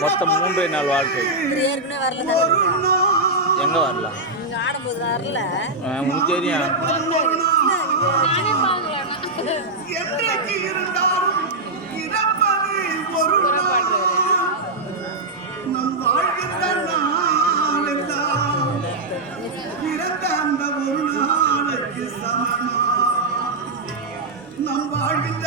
மொத்தம் மூன்றே நாள் வாழ்க்கை. எங்க வரல? உங்களுக்கு நம் வாழ்கின்ற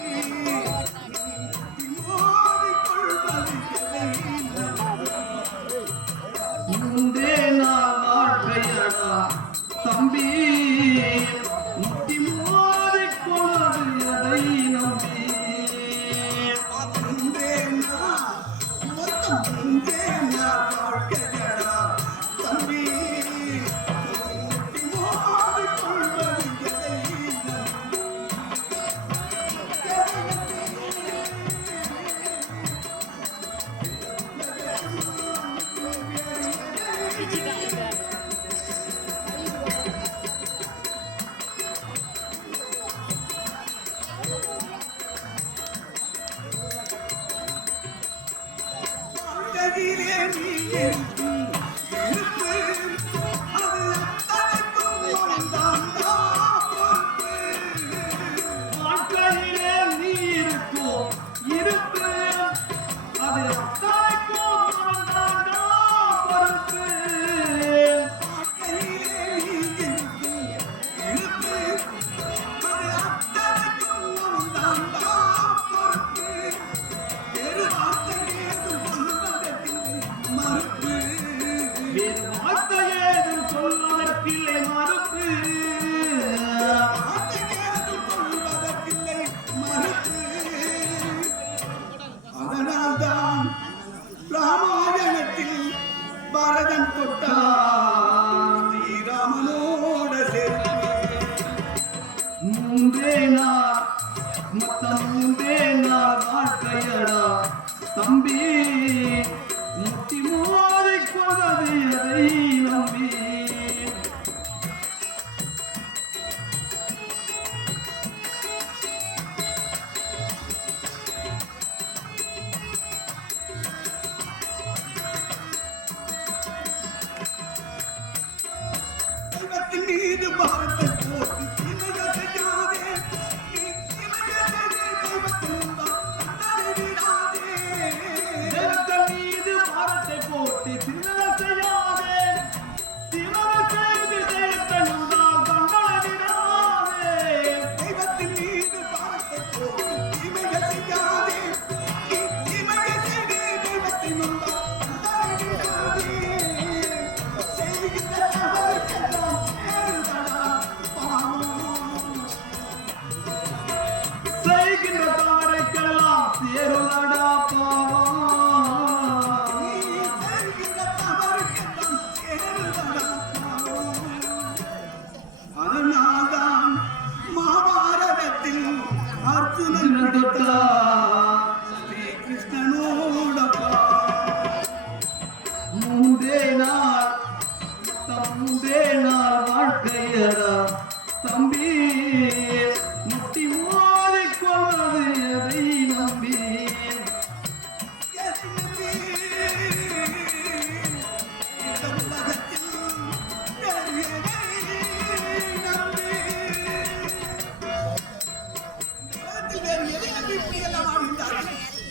一年一年。ಮತ್ತೊಮ್ಮೆ ಅರ್ಜುನನೊಡತ ಶ್ರೀಕೃಷ್ಣನೋಡಪ ಮೂಡೇನಾ ತಮ್ಮುಡೇನಾ வாழ்க்கையரா